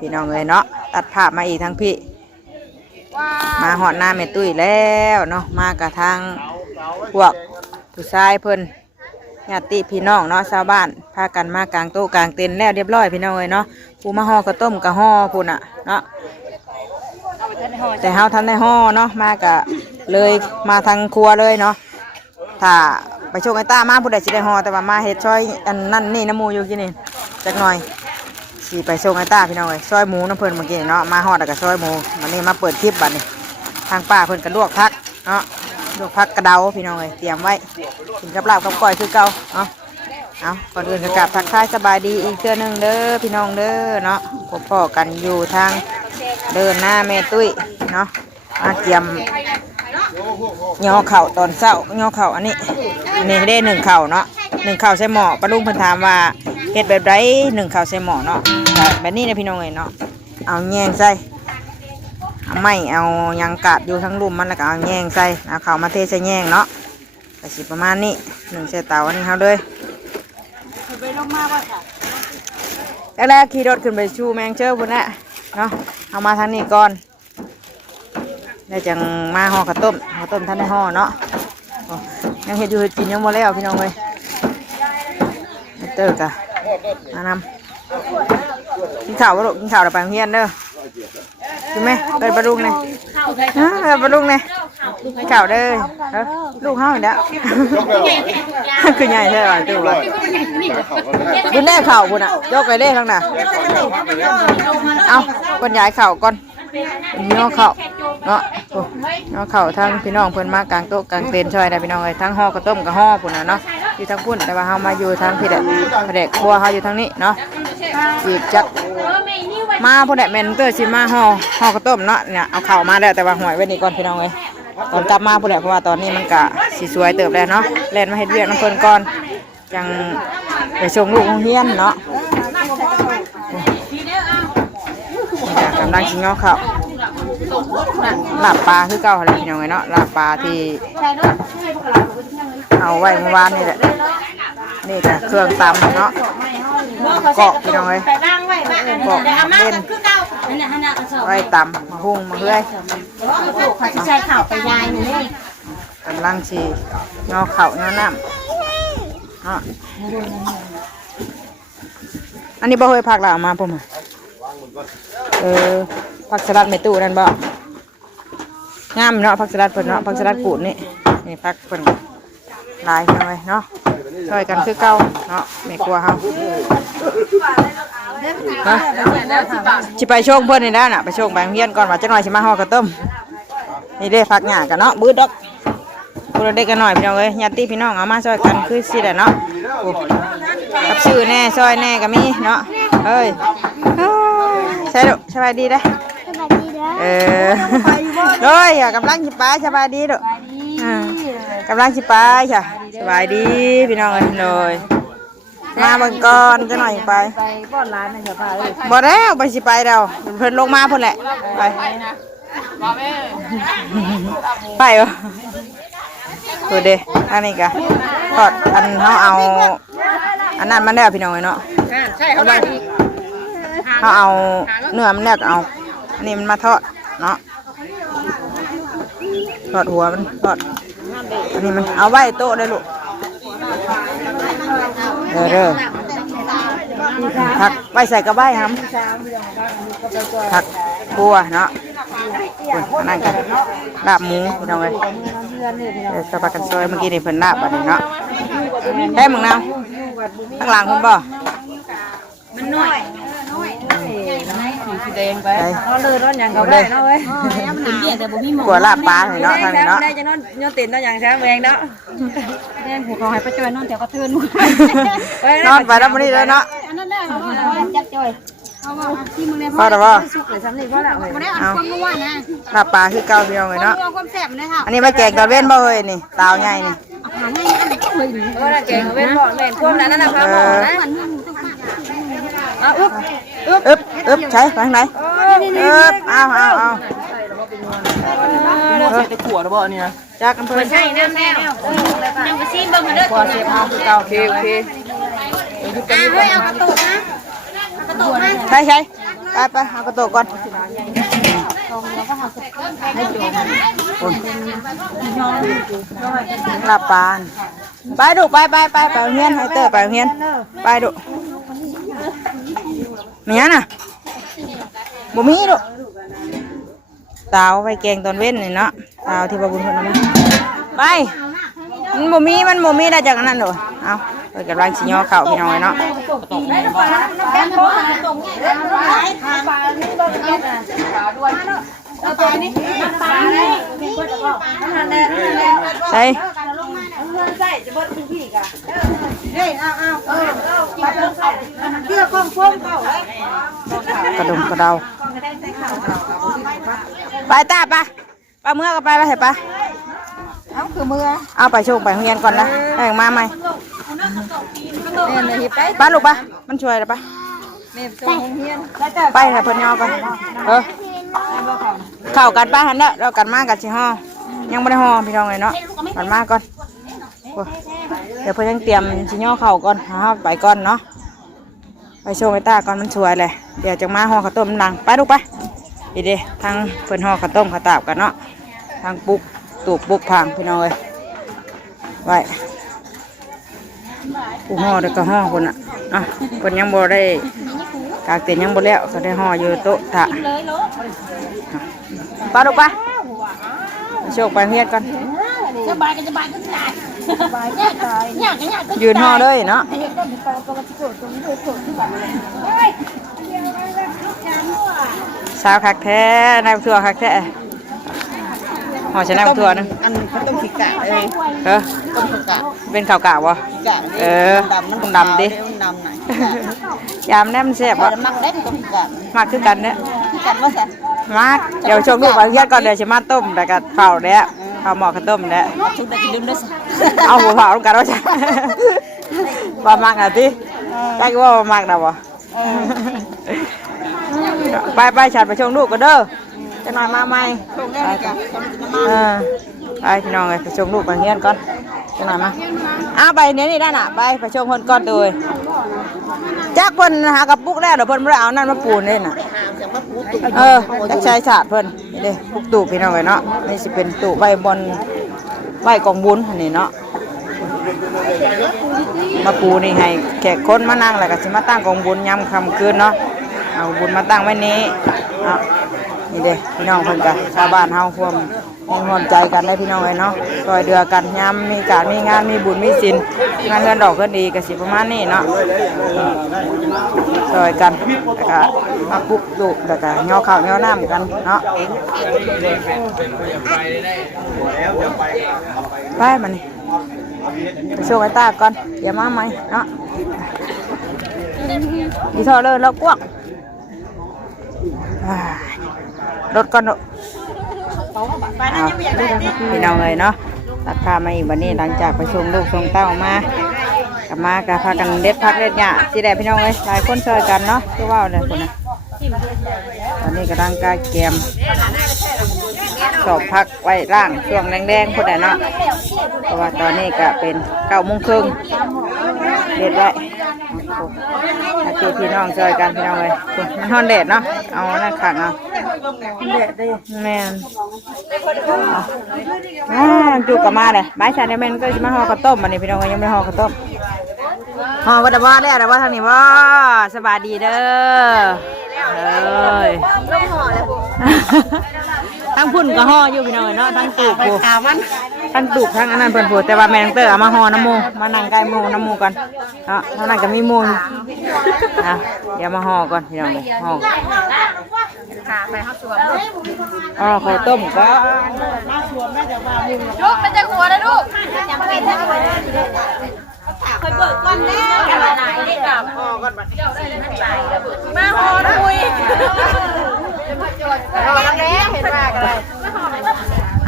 พี่น้องเลยเนาะตัดภาพมาอีกทั้งพี่มาหอดหน้าแม่ตุ้ยแล้วเนาะมากระทางพวกผู้ชายเพิ่นญาติพี่น้องเนาะชาวบ้านพากันมากลางโต๊ะกลางเต็นท์แล้วเรียบร้อยพี่น้องเลยเนาะผู้มาห่อข้าวต้มกับห่อพุ่นอ่ะเนาะแต่เฮาทันได้ห่อเนาะมากะเลยมาทางครัวเลยเนาะถ้าไปโชคไอ้ตามาผู้ใดสิได้ห่อแต่ว่ามาเฮ็ดซอยอันนั่นนี่น้ำมูอยู่กินนี่จักหน่อยสิไปโชคไอ้ตาพี่น้องเลยซอยหมูน้ำเพิ่นเมื่อกี้เนาะมาห่อแล้วก็ซอยหมูวันนี้มาเปิดคลิปบัดนี้ทางป้าเพิ่นก็ลวกผักเนาะลวกผักกระเดาพี่น้องเลยเตรียมไว้กินกับลาบกับก้อยคือเก่าเนาะเอาก่อนอื่นก็กราบทักทายสบายดีอีกเทื่อนึงเด้อพี่น้องเด้อเนาะพบพ่อกันอยู่ทางเดินหน้าแม่ตุ้ยเนาะมาเตรียมย่อเข่าตอนเช้าย่อเข่าอันนี้ได้หนึ่งเข่าเนาะหนึ่งเข่าใส่หม้อปลาลุงเพิ่นถามว่าเฮ็ดแบบไรหนึ่งเข่าใส่หม้อเนาะแบบนี้นะพี่น้องเอ้ยเนาะเอาแยงใส่เอาไม้เอายางกาดอยู่ทั้งลุ่มมันแล้วก็เอาแยงใส่เอาเข่ามาเทใส่แยงเนาะแต่สิประมาณนี้หนึ่งใส่เตาอันนี้เขาเลยแรกๆขี่รถขึ้นไปชูแมงเจ้าพุ่นแหละเนาะเอามาทางนี้ก่อนได้จังมาห่อข้าวต้มท่านได้ห่อเนาะยังเห็ดอยู่เห็ดกินยังบ่แล้วพี่น้องเลยเตอร์กะมานำกินข้าวบ่ลูกกินข้าวเดี๋ยวไปโรงเรียนเด้อกินไหมเดินปลาลุงเลยปลาลุงเลยกินข้าวเด้อลูกเฮาอีกแล้วคือใหญ่ใช่ไหมตู้ว่าคุณแม่เข่าคุณอ่ะยกไปได้ทั้งน่ะเอาคนย้ายเข่าก่อนย่อเข่าเนาะย่อเข่าทั้งพี่น้องเพิ่นมากลางโต๊ะกลางเต็นท์ช่วยได้พี่น้องเลยทั้งห่อข้าวต้มกับห่อพุ่นน่ะเนาะอยู่ทั้งพุ่นแต่ว่าเฮามาอยู่ทางพี่เด็กครัวเฮาอยู่ทางนี้เนาะจีบจักมาพุ่นแหละแม่นเตอร์สิมาห่อข้าวต้มเนาะเนี่ยเอาเข่ามาแล้วแต่ว่าหอยไว้นี่ก่อนพี่น้องเลยตอนกลับมาพุ่นแหละเพราะว่าตอนนี้มันกะสีสวยเติบแล้วเนาะเล่นมาเฮ็ดเวียกน้ำเพิ่นก่อนจังไปส่งลูกโรงเรียนเนาะกำลังชิงงอข้าวลาบปลาคือเก่าอะไรพี่น้องเนาะลาบปลาที่เอาไว้เมื่อวานนี่แหละนี่ก็เครื่องตำเนาะเกาะพี่น้องเลยเกาะเล่นไว้ตำมาหุ้งมาเรื่อยใช้ข่าวไปยายนี่กำลังชีงอเข่างอน้ำเนาะอันนี้บ่เคยผักละมาปุ่มผักสลัดไม่ตู้นั่นบ่งามเนาะผักสลัดเพิ่นเนาะผักสลัดกูดนี่ผักเพิ่นลายกันไว้เนาะช่วยกันคือเก่าเนาะไม่กลัวเฮาสิไปโชคเพิ่นนี่แล้วน่ะไปโชคแบงเฮียนก่อนว่าจักหน่อยสิมาห่อข้าวต้มนี่ได้ผักหญ้ากันเนาะบื้อดอกพูดเด็กกันหน่อยพี่น้องเอ้ยญาติพี่น้องเอามาช่วยกันคือสิแหละเนาะกับชื่อแน่ช่วยแน่ก็มีเนาะเฮ้ยใช่ลูกสบายดีได้ด้วยกำลังชิปายสบายดีลูกกำลังชิปายค่ะสบายดีพี่น้องเอ้ยเลยมาเบิ่งก่อนจะหน่อยไปบ่อนร้านนะเฉพาะบ่แล้วไปสิไปแล้วเพิ่นลงมาเพิ่นแหละไปไปวะดูดิอันนี้กะทอดอันเขาเอาอันนั้นมันได้พี่น้องเนาะใช่เขาได้เขาเอาเนื้อมันแรกเอาอันนี้มันมาทอดเนาะทอดหัวมันทอดอันนี้มันเอาไว้โต๊ะได้ลูกเด้อผักไว้ใส่กระใบครับผักบัวเนาะนั่นกันลาบหมูพี่น้องเลยสปากันซอยเมื่อกี้นี่เพิ่นลาบอันนี้เนาะแค่มึงน้ำข้างหลังคุณบ่มันน้อยสีแดงไปเขาเลยร้อนอย่างเขาได้เนาะเว้ยกลัวลาบปลาเนาะทางนี้เนาะได้จะนอนยอตินนอนอย่างแซ่บแรงเนาะแดงหัวเขาให้ไปเจอนอนแต่ก็เทือนนอนไปแล้ววันนี้เลยเนาะจับจ่อยพอหรือเปล่าเอาลาบปลาคือเก่าเดียวเลยเนาะอันนี้มาแกงตะเว้นบ่เฮ้ยนี่ตาวใหญ่นี่แกงตะเว้นบ่แม่นพวกนั้นน่ะพาหมอนะอึบใช่ไปทางไหนเอาใส่ตะกั่วนะบ่อันนี้นะจากอำเภอใช่น้ำแน่น้ำกระซีเบิ่งมาเด้อพอเสียบเอาคือเก่าโอเคเฮ้ยเอากระตุกนะกระตุกนะใช่ ไปเอากระโตกก่อนหลับปานไปดูไปเฮียนให้เตอร์ไปเฮียนไปดูมีงั้นน่ะบ่มีดูตาวไปแกงตอนเว้นนี่เนาะตาวที่บาบุญคนนั้นไปมันบ่มีได้จากนั้นหรอเอาเปิดกำลังสิย่อเข่าพี่น้องเนาะใช่กระดมกระเดาไปตาปะเมื่อก็ไปเห็นปะเอาไปชงไปโรงเรียนก่อนนะให้มาใหม่ป้าลูกปะมันช่วยหรือปะไปให้เพิ่นย่อกันเข้ากันป้าหันเด้อเรากันมากันสิห่อยังไม่ได้ห่อพี่น้องเลยเนาะกันมาก่อนเดี๋ยวเพิ่นยังเตรียมสิย่อเข่าก่อนไปก่อนเนาะไปชงไอ้ตาก่อนมันช่วยเลยเดี๋ยวจะมาห่อข้าวต้มดังไปลูกไปดีเด้ทางเพิ่นห่อข้าวต้มข้าวตาบกันเนาะทางปุกตูกปุกพังพี่น้องเลยไว้ปูห่อเด็กก็ห่อคนอ่ะคนยังบ่ได้กากเตียนยังบ่แล้วก็ได้ห่ออยู่โต๊ะถะป้าลูกป้าโชคไปเฮียดก่อนยืนห่อเลยเนาะสาวคักแท้นายทั่วคักแท้ห่อชนะทั่วนึงอันเขาต้องขีดกะเลยต้มกะเป็นข้าวกะวะต้องดำดิยามแนมแซ่บวะมักเล่นต้มกะมากคือกันเนี่ยคือกันว่าแซ่บมากเดี๋ยวชมลูกไปเฮียดก่อนเดี๋ยวจะมาต้มแต่กับเผาเนี่ยเผาหมอกกับต้มเนี่ยชุดได้กินด้วยเอาหัวเผาลงกันว่าจะว่ามากอ่ะที่ใช่ว่ามากนะวะไปฉันไปชมลูกกันเด้อจะนอนมาไหมไปพี่น้องเลยไปชมลูกไปเฮียนก่อนจะนอนมาไปเนี้ยนี่ได้น่ะไปชมคนก่อนดูจักเพิ่นหากระปุกแล้วเดี๋ยวเพิ่นไม่ได้เอานั่นมาปูนเลยน่ะจักชายฉาดเพิ่นนี่เด้ปุกตู่พี่น้องเลยเนาะนี่สิเป็นตู่ใบบนใบกองบุญนี่เนาะมาปูนี่ให้แขกคนมานั่งแล้วก็สิมาตั้งกองบุญยำคำคืนเนาะเอาบุญมาตั้งไว้นี้เนาะนี่เด้พี่น้องเพิ่นกันชาวบ้านเฮาร่วมร่วมใจกันได้พี่น้องเลยเนาะซอยเดือกันยามมีการมีงานมีบุญมีศีลงานเงินดอกเงินดีก็สิประมาณนี้เนาะซอยกันแล้วก็มาปลุกดุแล้วก็ย่อข้าวย่อน้ำกันเนาะไปมันนี่ไปโชว์ไอ้ตาก่อนเดี๋ยวมาใหม่เนาะดีเท่าเลยเรากว้างรถก่อนเนาะพี่น้องเลยเนาะตัดภาพมาอีกวันนี้หลังจากไปส่งลูกส่งเต้ามากลับมากับพากันเด็ดพักเด็ดหญ้าที่แดดพี่น้องเลยหลายคนช่วยกันเนาะคือว่าเลยคนนะตอนนี้กำลังการเกมสอบพักไว้ร่างช่วงแดงๆคนไหนเนาะเพราะว่าตอนนี้ก็เป็น9:30เด็ดไว้คือพี่น้องช่วยกันพี่น้องเลยมันฮ้อนแดดเนาะเอาหน้าขังเอาแดดได้แม่จุกกลับมาเลยบ้านชาเนเมนก็จะมาห่อข้าวต้มวันนี้พี่น้องยังไม่ห่อข้าวต้มห่อวัดบ้านแล้วแต่ว่าทางนี้ว่าสบายดีเด้อทั้งพุ่นก็ห่ออยู่พี่น้องเนาะทั้งตูบทั้งตูบทั้งอันนั้นเพิ่นพูดแต่ว่าแมงเตอร์เอามาห่อน้ำมูมานั่งใกล้มูน้ำมูกันเนาะท่านั้นก็มีมูเดี๋ยวมาห่อก่อนพี่น้องเลยห่อข้าวต้มก็ลูกมันจะหัวนะลูกคอยเบิกก่อนแน่อะไรนี่กับห่อก่อนมาห่อคุยห่อแล้วเห็นมากเลย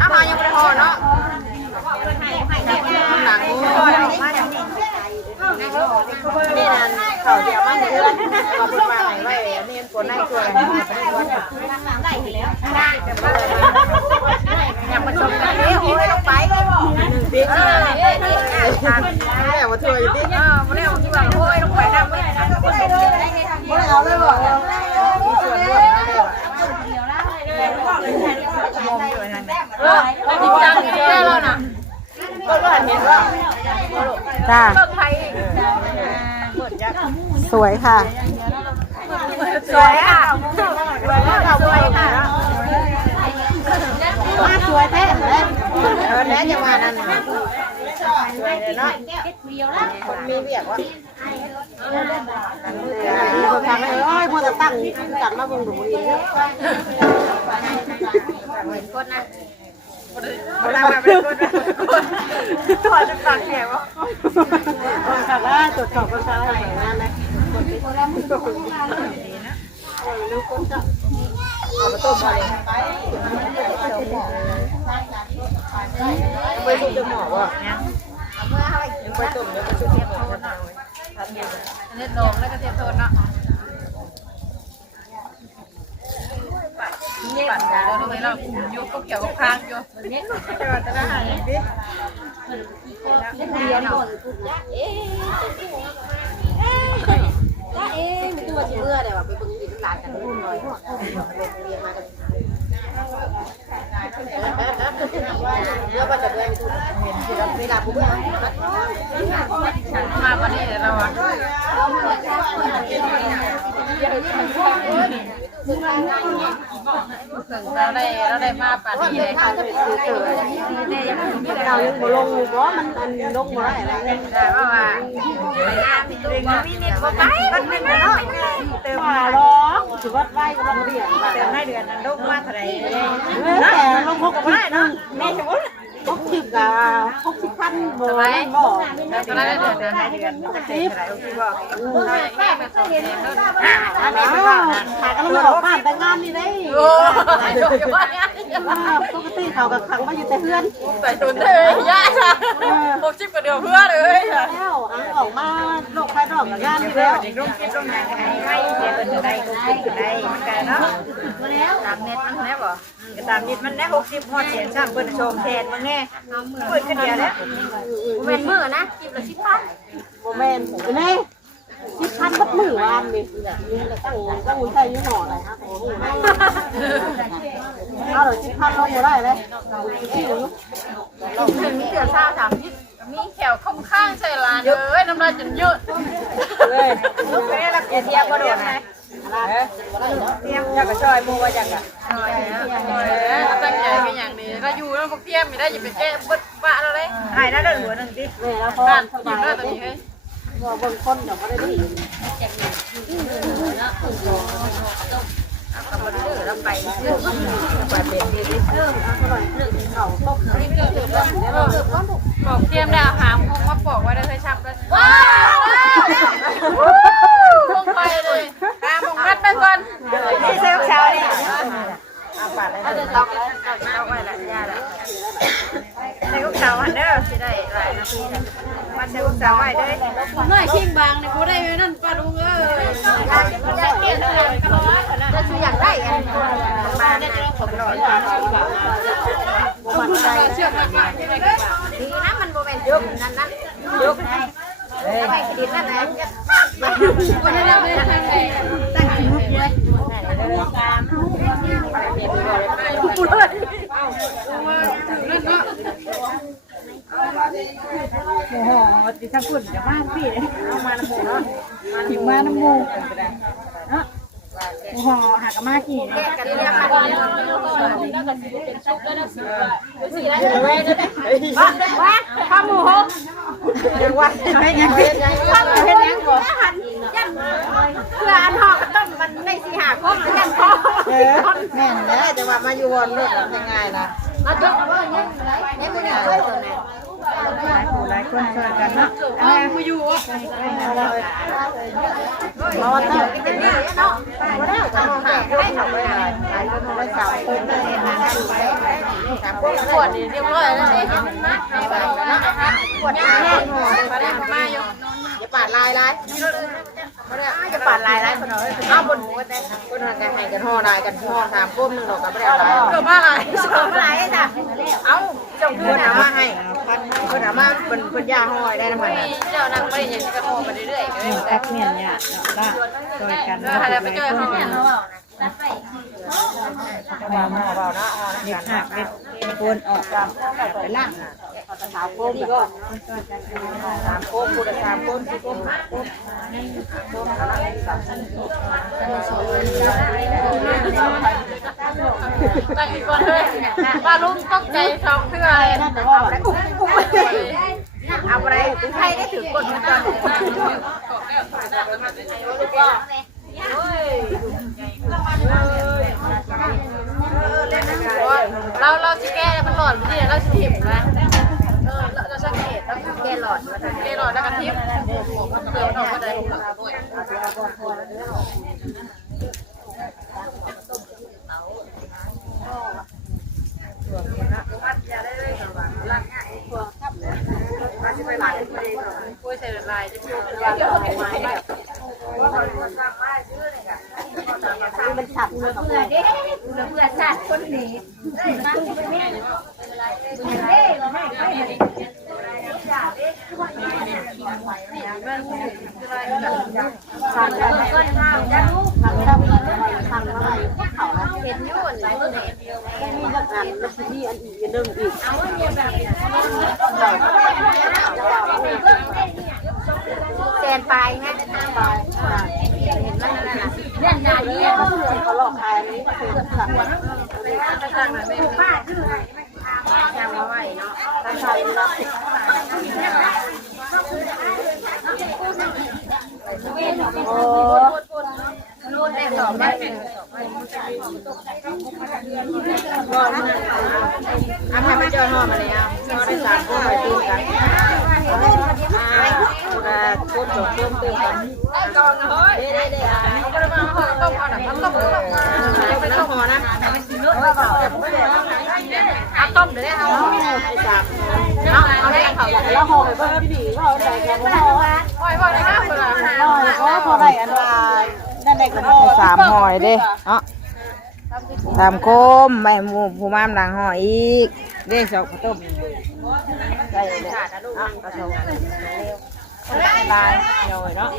อาหารยังไม่ห่อเนาะหนังห่อแล้วนี่นั่นเขาเดียวมาเนื้อเขาพูดมาไหนไว้เนียนคนให้ตัวอะไรได้แล้วอยากมาชมกันนี่โอ้ยลงไปดิแล้วมาช่วยดิมาแล้วที่ว่าโอ้ยลงไปนั่งไม่เอาเลยบอก จ้าสวยค่ะ สวยค่ะสวยค่ะมาสวยแท้เลยแล้วจะมานั่นสวยเลยเนาะคนมีเบียกวะทำให้เอ้ยพอจะตั้งจับมาเบิ่งดูอีกเห็นคนนะเรามาเป็นคนถอดจะปากแข็งวะค่ะว่าตรวจสอบภาษาอะไรนั่นนะคนที่เขาเล่นก็คนดีนะลูกคนจะเอาไปต้มอะไรไปต้มจะหมอวะไปต้มแล้วก็ชุบหมออันนี้ลงแล้วก็เทียบโทนเนาะนี่ปั่นยาแล้วทำไมเราอยู่ก็เกี่ยวกับพางอยู่นี่จะได้หายดิเรียนหน่อยจ้าเอ๊ะมีตัวเชื่อแต่ว่าไปบึงดินหลานกันรุ่นเลยเรียนมากันเรื่องว่าจะเรียนเห็นที่เราไม่รับปุ๊บมาวันนี้เราอ่ะเราได้มาป่านนี้เลยค่ะเรายังบ่ลงเพราะมันลงบ่ได้อะไรได้เพราะว่ามีนิดบ่ไปมันเป็นเนาะเติมมาล้อถือว่าไว้ก็บ่เดือนเติมให้เดือนนั้นลงมาเท่าไหร่แต่ลง6ก็ได้เนาะแม่สมมุติ60กับ60,000บ่ได้บ่แล้วก็ได้เดือนให้เดือนจะเต็มเท่าไหร่คือบอกแม่มาส่งเองอันนี้ไม่ว่าหากันแล้วออกบ้านแต่งานนี่ได้โอ้ปกติเขากับขังมาอยู่แต่เพื่อนใส่ตุนเลยย่าจ้ะ60กับเดียวเพื่อนเลยแล้วออกมาโลกภายนอกกับงานนี่แล้วเด็กร่มคิดร่มยังให้เดี๋ยวเป็นจะได้ก็คิดกันได้เหมือนกันเนาะตามเน็ตมันแน่บ่ตามเน็ตมันแน่60ฮอดเสียงซ้ำเพิ่นชมแทนมาแน่เปิดกันเดียวแล้วบ่แม่นมื้อนะกินละ10,000บ่แม่นแน่10,000บัดมื้อวานนี่ตั้งใส่อยู่หน่ออะไรฮะเอาเลย10,000ลงบ่ได้เลยถึงเดี๋ยวเช้า30มีแขวค่อนข้างใส่ลานเลยน้ำลายจนเยอะเลยลูกแม่ละเทียบบ่โดนไหมเทียบอยากจะช่วยมูว่าอยากอ่ะช่วยแล้วตั้งใจเป็นอย่างนี้เราอยู่แล้วพวกเทียบไม่ได้อย่าไปแก้บึดบ้าเราเลยหายได้เดือนหัวหนึ่งดิแล้วพอสบายแล้วตอนนี้ว่าบางคนเดี๋ยวก็ได้ดีเอาไปเรื่อยแล้วไปเป็นดีดิเขาตกบอกเทียมได้หามคงมาปอกไว้ได้ใช้ชับเลยว้าวลงไปเลยตามงงัดไปก่อนนี่เซลล์เช้าเนี่ยเอาปาดเลยต้องแล้วต้องไว้ละยาละในกุ๊กเช้าหันเด้อสิได้หลายนาทีมาเซลล์กุ๊กเช้าไว้เด้อน้อยขิงบางเนี่ยกูได้นั่นป้าลุงเอ้ยจะซื้ออยากได้อันมาเนี่ยผมหน่อยมันใจดีนะมันโมเมนต์ยกนั้นยกไปคดีนั่นนะวันนี้เราไปทางไหนตั้งใจเลยพูดเลยโอ้โหดิฉันพูดจะมาพี่เอามาน้ำมูเนาะหิวมาน้ำมูเนาะโอ้โหหากมากี่กันเรียกกันแล้วกันเป็นชุกแล้วนะสิว่าข้าวหมูหงเรียกว่าให้ยังข้าวหมูเห็นยังก่อนหันยันเพื่ออันหอกต้องมันในสีหาข้อยันข้อแม่นแล้วจะว่ามาอยู่วนรถยังไงล่ะมาจบว่ายังไงไม่ได้ช่วยตัวไหนหลายคนช่วยกันเนาะมาอยู่อ่ะมาวันนี้ก็จะดีเนาะมาแล้วจะมาหาให้ทำไปหลายคนได้สาวคนได้ขวดนี่เรียบร้อยแล้วนี่ขวดมาได้มาอยู่อย่าปาดลายจะปาดลายคนเอาเอาบนหัวได้คนทำให้กันห่อลายกันห่อถามก้มหนึ่งดอกกับไม่ได้ลายเกิดมาลายเกิดมาลายจ้ะเอาจงเพื่อนเอามาให้เพื่อนเอามาเป็นยาห่อได้นะมันเจ้านั่งไม่ยังจะห่อไปเรื่อยๆแต่เนี่ยเนี่ยก็ช่วยกันนะไปช่วยเขา เด็ดหักเด็ดโคนออกไปล่าง สาวโก้ดีก็3โก้ผู้ละ3โก้4โก้5โก้ตั้งอีกคนเลยว่าลุงต้องใจสองเท่าไรนั่นแต่ว่าเอาอะไรใครได้ถือกดมันก่อนเราจะแก้มันหลอดไม่ได้เราจะถิ่มนะเราสังเกตต้องแก้หลอดแก้หลอดแล้วก็ทิพย์เดินออกมาได้มันฉับเพื่อเพื่อชาติคนนี้ทางกันก็ทางกันทางกันทางอะไรเขาเห็นยุ่นมีหลักฐานแล้วที่อันอีกเรื่องอีกแซนไปไงไปเห็นมันนั่นน่ะเรื่องงานนี้เขาหลอกขายนี้ก็คือสั่งสั่งไม่ป้าชื่ออะไรสั่งมาไว้เนาะสั่งรับโอ้รู้แต่สอบได้ทำให้เจ้าห่อมาเลยอ่ะห่อได้3คนไปตีกันคนสองคนตีกันได้ก่อนนะเฮ้ยได้เขาจะมาห่อต้มก่อนนะต้มไปต้มห่อนะเอาต้มเดี๋ยวได้เอาเอาได้เขาแล้วห่อไปเพื่อพี่ดีเขาใส่แกงห่อได้ห้าคนละห่อพอได้อันว่านั่นเด็กก็3หอยเด้เนาะ3โคมใบหมูผู้ม้ามหลังหอยอีกเด้2ข้าวต้มได้เลยอ่ะกระทงลายหน่อยเนาะ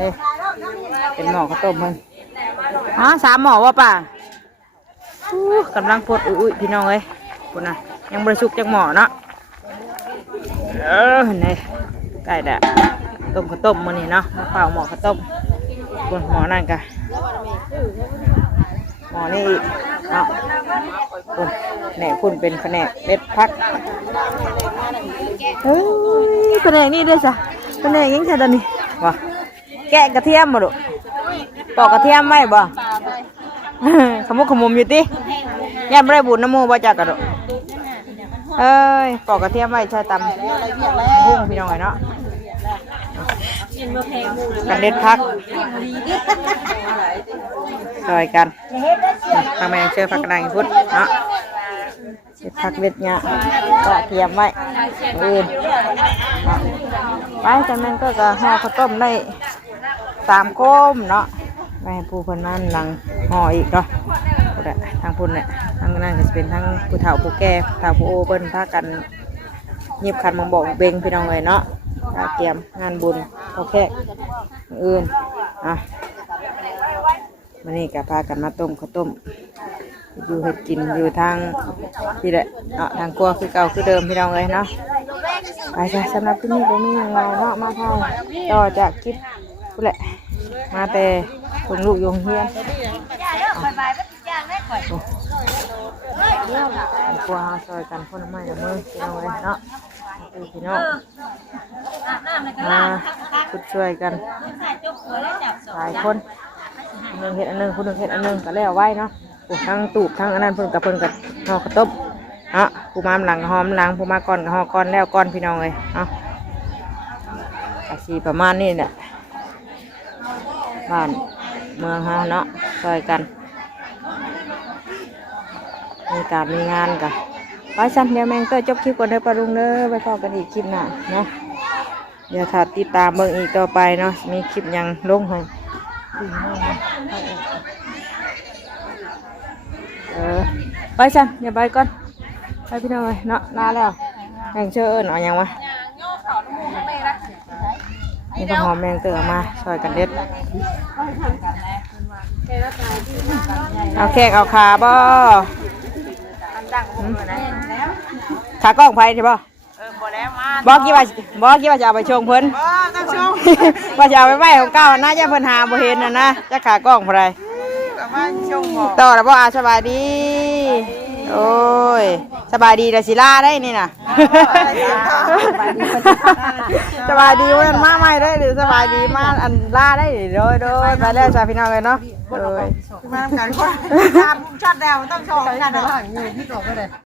นี่เป็นหม้อข้าวต้มเพิ่น3หม้อว่าป่ะกำลังพดอุ้ยพี่น้องเอ้ยคุณน่ะยังบริสุทธิ์จังหม้อเนาะนี่ใกล้แล้วต้มข้าวต้มมื้อนี้เนาะมาเป่าหม้อข้าวต้มคุณหม้อนั่นกะหม้อนี่อีกเนาะคุณแหน่คุณเป็นแผนกเม็ดพักแผนกนี่ด้วยจ้ะแผนกยังไงตอนนี้วะแกะกระเทียมมาดูปอกกระเทียมไว้บ่ขมุกขมุมอยู่ติย่าไม่ได้บุญน้ำมูบ่จักกระโดดปอกกระเทียมไว้ใช้ตำพุ่งพี่น้องไงเนาะกันเด็ดพักซอยกันทางแม่เชื่อพักกระดังพุทธเนาะเด็ดพักเด็ดเงี้ยก็เทียมไว้อื่นไปจากนั้นก็จะห่อข้าวต้มได้3โคมเนาะไปผู้คนมันหลังห่ออีกเนาะทางพุ่นเนี่ยทางนั้นจะเป็นทั้งผู้เฒ่าผู้แก่ผู้เฒ่าผู้โอเปิ้นพากันเงียบคันมองบอกเบ่งพี่น้องเลยเนาะเตรียมงานบุญโอเคอื่นวันนี้ก็พากันมาต้มข้าวต้มอยู่ให้กินอยู่ทางที่แหละเนาะทางครัวคือเก่าคือเดิมพี่น้องเลยเนาะไปจ้ะสำหรับที่นี่ก็มีอย่างไรเนาะมาทางต่อจากคลิปกูแหละมาแต่คนลูกยงเฮียนกลัวซอยกันคนละไม้ละมือพี่น้องเลยเนาะพี่น้องมาพูดช่วยกันหลายคนหนึ่งเห็ดอันหนึ่งคนหนึ่งเห็ดอันหนึ่งก็แล้วไว้เนาะทั้งตูบทั้งอันนั้นเพิ่นกับห่อข้าวต้มเนาะผู้มาหลังหอมหลังผู้มาก่อนห่อก่อนแล้วก่อนพี่น้องเลยเนาะอาชีพประมาณนี้เนี่ยบ้านเมืองเฮาเนาะช่วยกันมีการมีงานกันไว้สั้นเดี๋ยวแมงเตอร์จบคลิปก่อนเด้อปลาลุงเด้อไปพอกันอีกคลิปหน้าเนาะเดี๋ยวถ้าติดตามเบิ่งอีกต่อไปเนาะมีคลิปยังลงให้ไปสั้นเดี๋ยวไปก่อนไปพี่น้องเลยเนาะลาแล้วแมงเชื่อเอิญเอายังวะ นี่ก็หอมแมงเต๋อมาซอยกันเด็ดเอาแขกเอาขาบ่ขากล้องไฟใช่ป่ะ บ่แล้วมา บอกกี่ว่าจะเอาไปชงเพิ่น ต้องชม ว่าจะเอาไปไว้ของเก้าน่าจะเพิ่นหาบ่เห็นนะจะขากล้องไฟ กับว่าชมบอก ต่อแล้วบ่อาสบายดีโอ้ยสบายดีเดี๋ยวสิลาได้นี่น่ะสบายดีเว้ยมาใหม่ได้หรือสบายดีมาอันลาได้โดยไปแล้วจ้าพี่น้องเลยเนาะโดย มากันคนตามชัดแล้วต้องชมกันเนาะ